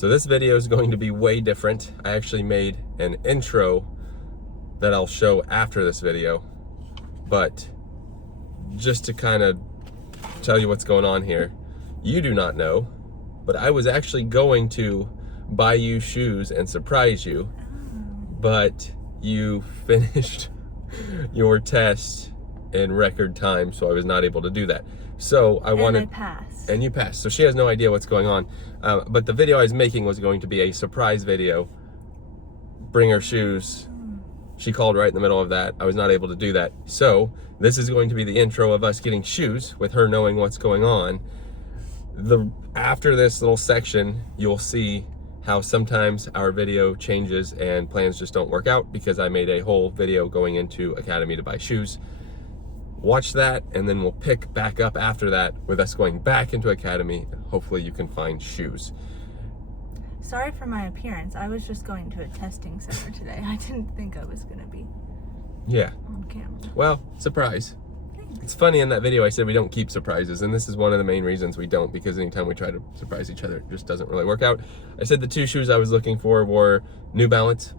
So this video is going to be way different. I actually made an intro that I'll show after this video, but just to kind of tell you what's going on here, you do not know, but I was actually going to buy you shoes and surprise you, but you finished your test in record time, so I was not able to do that. So I wanted, and I passed. And you passed. So she has no idea what's going on. But the video I was making was going to be a surprise video. Bring her shoes. She called right in the middle of that. I was not able to do that. So this is going to be the intro of us getting shoes with her knowing what's going on. After this little section, you'll see how sometimes our video changes and plans just don't work out because I made a whole video going into Academy to buy shoes. Watch that, and then we'll pick back up after that with us going back into Academy, and hopefully you can find shoes. Sorry for my appearance. I was just going to a testing center today. I didn't think I was going to be on camera. Well, surprise. Thanks. It's funny, in that video I said we don't keep surprises, and this is one of the main reasons we don't, because anytime we try to surprise each other, it just doesn't really work out. I said the two shoes I was looking for were New Balance.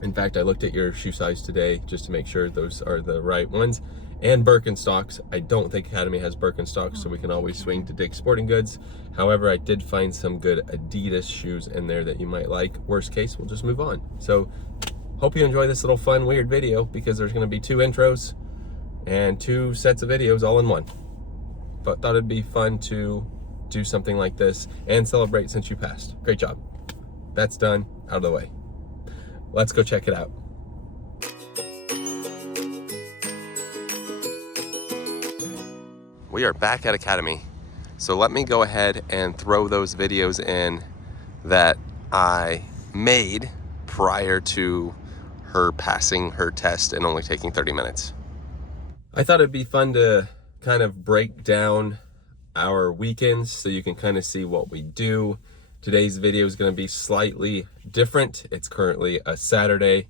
In fact, I looked at your shoe size today just to make sure those are the right ones. And Birkenstocks. I don't think Academy has Birkenstocks, so we can always swing to Dick's Sporting Goods. However, I did find some good Adidas shoes in there that you might like. Worst case, we'll just move on. So, hope you enjoy this little fun, weird video, because there's going to be 2 intros and 2 sets of videos all in one. But thought it'd be fun to do something like this and celebrate since you passed. Great job. That's done, out of the way. Let's go check it out. We are back at Academy, so let me go ahead and throw those videos in that I made prior to her passing her test and only taking 30 minutes. I thought it'd be fun to kind of break down our weekends so you can kind of see what we do. Today's video is going to be slightly different. It's currently a Saturday.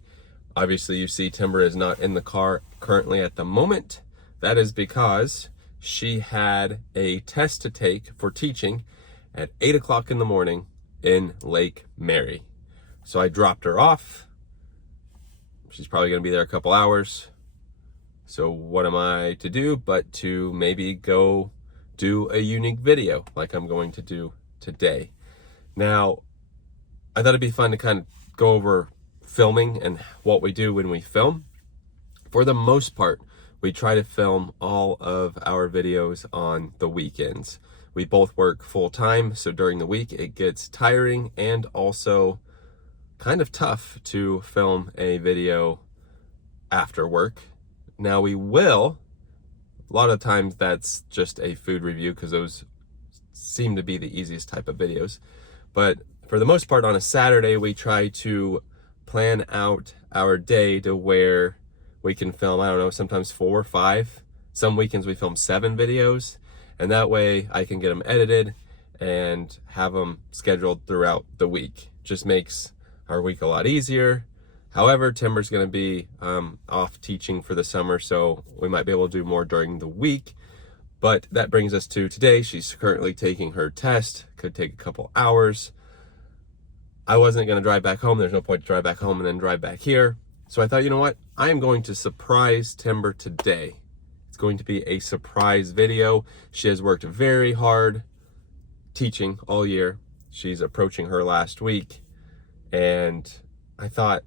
Obviously, you see Tember is not in the car currently at the moment. That is because she had a test to take for teaching at 8 o'clock in the morning in Lake Mary. So I dropped her off. She's probably going to be there a couple hours. So what am I to do but to maybe go do a unique video like I'm going to do today. Now, I thought it'd be fun to kind of go over filming and what we do when we film. For the most part, we try to film all of our videos on the weekends. We both work full time, so during the week it gets tiring and also kind of tough to film a video after work. Now we will, a lot of times that's just a food review because those seem to be the easiest type of videos. But for the most part on a Saturday, we try to plan out our day to where we can film, I don't know, sometimes 4 or 5. Some weekends we film 7 videos, and that way I can get them edited and have them scheduled throughout the week. Just makes our week a lot easier. However, Timber's going to be off teaching for the summer, so we might be able to do more during the week. But that brings us to today. She's currently taking her test. Could take a couple hours. I wasn't going to drive back home. There's no point to drive back home and then drive back here. So I thought, you know what? I am going to surprise Tember today. It's going to be a surprise video. She has worked very hard teaching all year. She's approaching her last week. And I thought,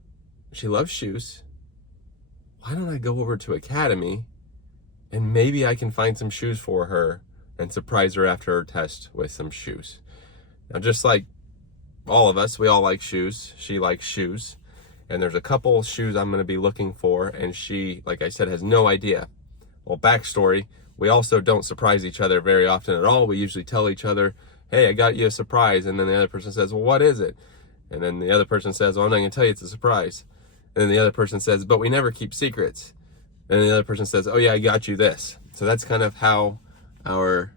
she loves shoes. Why don't I go over to Academy and maybe I can find some shoes for her and surprise her after her test with some shoes. Now, just like all of us, we all like shoes. She likes shoes. And there's a couple shoes I'm going to be looking for, and she, like I said, has no idea. Well, backstory, we also don't surprise each other very often at all. We usually tell each other, hey, I got you a surprise, and then the other person says, well, what is it? And then the other person says, well, I'm not going to tell you, it's a surprise. And then the other person says, but we never keep secrets. And then the other person says, oh yeah, I got you this. So that's kind of how our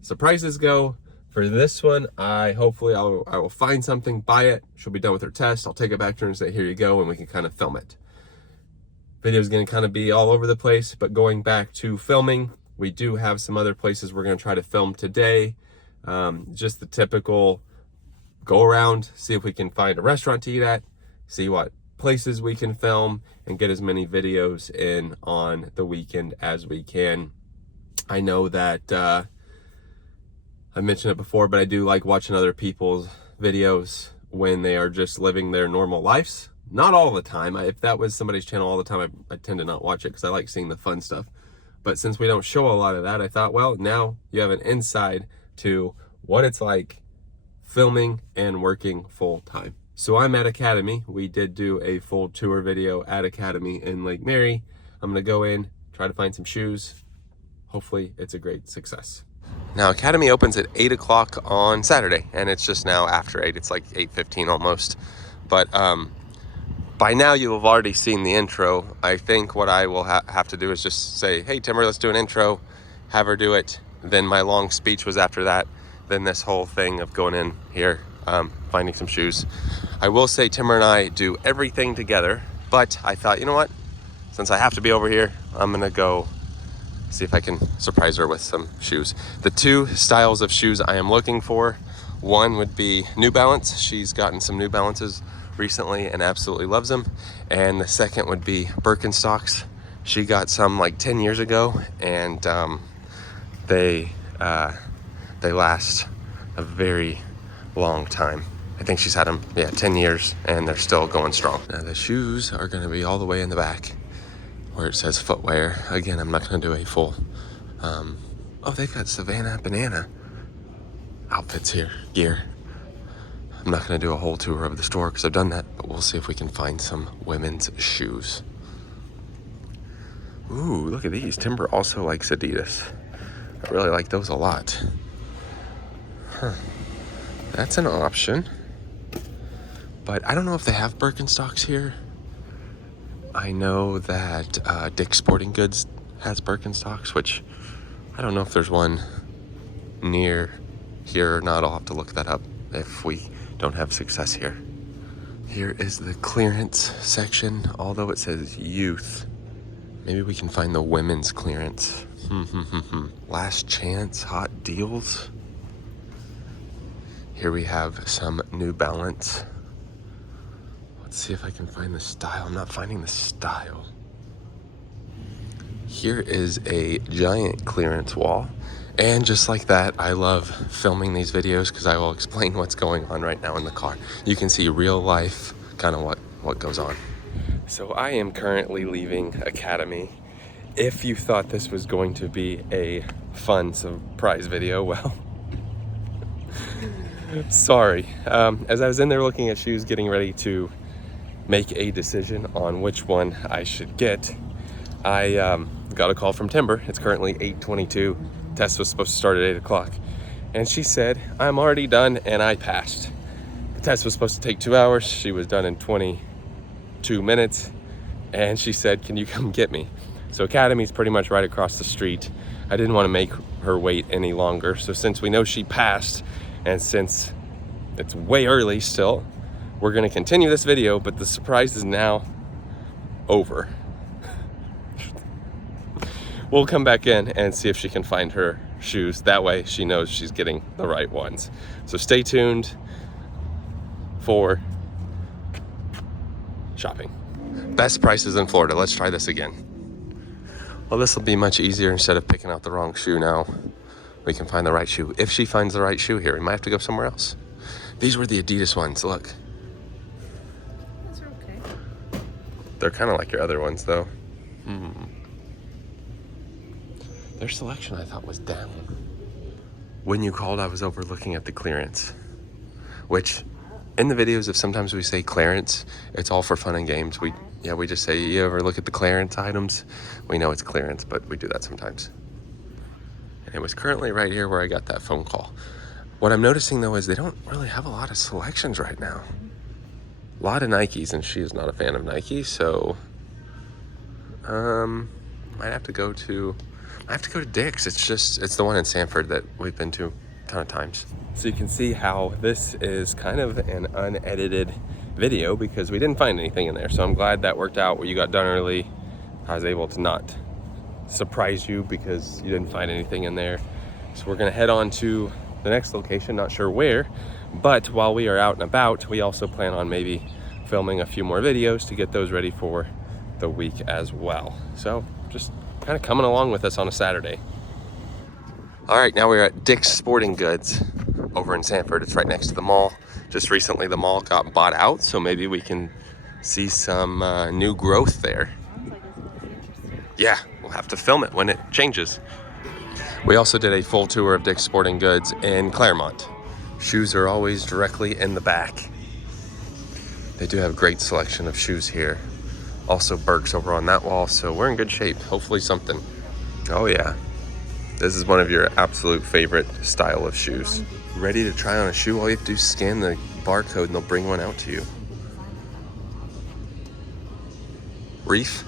surprises go. For this one, I will find something, buy it. She'll be done with her test. I'll take it back to her and say, here you go, and we can kind of film it. Video is going to kind of be all over the place, but going back to filming, we do have some other places we're going to try to film today. Just the typical go around, see if we can find a restaurant to eat at, see what places we can film, and get as many videos in on the weekend as we can. I know that I mentioned it before, but I do like watching other people's videos when they are just living their normal lives. Not all the time. If that was somebody's channel all the time, I tend to not watch it because I like seeing the fun stuff. But since we don't show a lot of that, I thought, well, now you have an insight to what it's like filming and working full time. So I'm at Academy. We did do a full tour video at Academy in Lake Mary. I'm gonna go in, try to find some shoes. Hopefully it's a great success. Now Academy opens at 8 o'clock on Saturday, and it's just now after 8. It's like 8:15 almost. But by now you have already seen the intro. I think what I will have to do is just say, hey Timber, let's do an intro, have her do it. Then my long speech was after that. Then this whole thing of going in here, finding some shoes. I will say Timber and I do everything together, but I thought, you know what? Since I have to be over here, I'm gonna go see if I can surprise her with some shoes. The two styles of shoes I am looking for, one would be New Balance. She's gotten some New Balances recently and absolutely loves them. And the second would be Birkenstocks. She got some like 10 years ago, and they last a very long time. I think she's had them, 10 years, and they're still going strong. Now the shoes are gonna be all the way in the back where it says Footwear. Again, I'm not gonna do a full, oh, they've got Savannah Banana outfits here, gear. I'm not gonna do a whole tour of the store because I've done that, but we'll see if we can find some women's shoes. Ooh, look at these. Timber also likes Adidas. I really like those a lot. Huh. That's an option. But I don't know if they have Birkenstocks here. I know that Dick's Sporting Goods has Birkenstocks, which I don't know if there's one near here or not. I'll have to look that up if we don't have success here. Here is the clearance section, although it says youth. Maybe we can find the women's clearance. Last chance, hot deals. Here we have some New Balance. Let's see if I can find the style. I'm not finding the style. Here is a giant clearance wall. And just like that, I love filming these videos because I will explain what's going on right now in the car. You can see real life, kind of what goes on. So I am currently leaving Academy. If you thought this was going to be a fun surprise video, well, sorry. As I was in there looking at shoes, getting ready to make a decision on which one I should get, I got a call from Tember. It's currently 8:22. Test was supposed to start at 8 o'clock. And she said, I'm already done and I passed. The test was supposed to take 2 hours. She was done in 22 minutes. And she said, can you come get me? So Academy's pretty much right across the street. I didn't want to make her wait any longer. So since we know she passed, and since it's way early still, we're gonna continue this video, but the surprise is now over. We'll come back in and see if she can find her shoes. That way she knows she's getting the right ones. So stay tuned for shopping. Best prices in Florida. Let's try this again. Well, this will be much easier. Instead of picking out the wrong shoe now, we can find the right shoe. If she finds the right shoe here, we might have to go somewhere else. These were the Adidas ones, look. Those are okay. They're kind of like your other ones though. Their selection I thought was down. When you called, I was over looking at the clearance, which in the videos, if sometimes we say clearance, it's all for fun and games. We just say, you ever look at the clearance items? We know it's clearance, but we do that sometimes. And it was currently right here where I got that phone call. What I'm noticing though is they don't really have a lot of selections right now. A lot of Nikes, and she is not a fan of Nike, so I have to go to Dick's. It's the one in Sanford that we've been to a ton of times. So you can see how this is kind of an unedited video because we didn't find anything in there. So I'm glad that worked out where you got done early. I was able to not surprise you because you didn't find anything in there. So we're gonna head on to the next location, not sure where, But while we are out and about, we also plan on maybe filming a few more videos to get those ready for the week as well. So just kind of coming along with us on a Saturday. All right, now we're at Dick's Sporting Goods over in Sanford. It's right next to the mall. Just recently the mall got bought out, so maybe we can see some new growth there. Sounds like it's gonna be interesting. Yeah, we'll have to film it when it changes. We also did a full tour of Dick's Sporting Goods in Claremont. Shoes are always directly in the back. They do have a great selection of shoes here. Also Birks over on that wall, so we're in good shape. Hopefully something. Oh yeah. This is one of your absolute favorite style of shoes. Ready to try on a shoe? All you have to do is scan the barcode and they'll bring one out to you. Reef?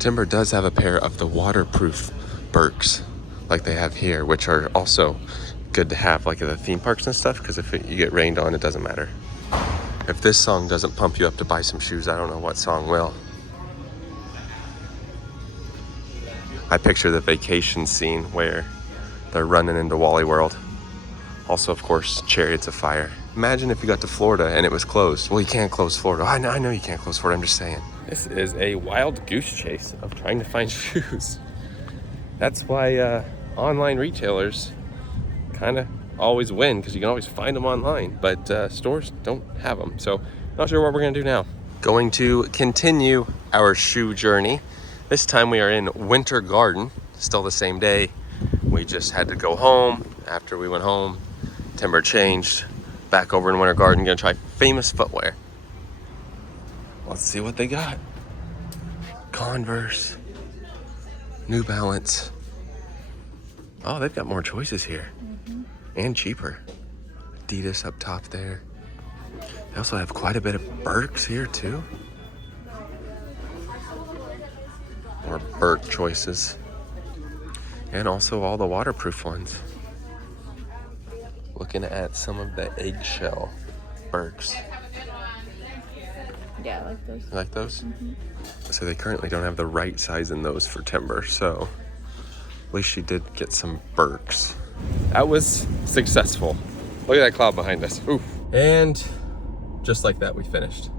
Timber does have a pair of the waterproof Birks like they have here, which are also good to have like at the theme parks and stuff, because if you get rained on, it doesn't matter. If this song doesn't pump you up to buy some shoes, I don't know what song will. I picture the vacation scene where they're running into Wally World. Also, of course, Chariots of Fire. Imagine if you got to Florida and it was closed. Well, you can't close Florida. I know you can't close Florida, I'm just saying. This is a wild goose chase of trying to find shoes. That's why online retailers kind of always win, because you can always find them online, but stores don't have them. So not sure what we're gonna do now. Going to continue our shoe journey. This time we are in Winter Garden, still the same day. We just had to go home. After we went home, Timber changed, back over in Winter Garden, gonna try Famous Footwear. Let's see what they got. Converse, New Balance. Oh, they've got more choices here. And cheaper. Adidas up top there. They also have quite a bit of Birks here too. More Birk choices. And also all the waterproof ones. Looking at some of the eggshell Birks. Yeah, I like those. You like those? So they currently don't have the right size in those for Timber, so at least she did get some Birks. That was successful. Look at that cloud behind us. Oof. And just like that, we finished.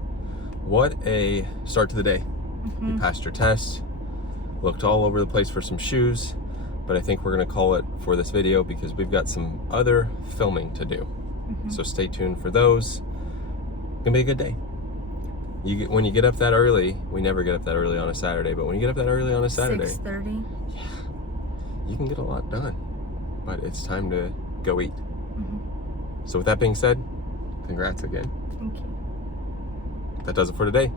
What a start to the day. You passed your test, looked all over the place for some shoes, but I think we're gonna call it for this video because we've got some other filming to do. So stay tuned for those. It's gonna be a good day. When you get up that early, we never get up that early on a Saturday, but when you get up that early on a Saturday, 6:30. yeah, you can get a lot done, but it's time to go eat. So with that being said, congrats again. Thank you. That does it for today.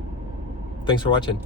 Thanks for watching.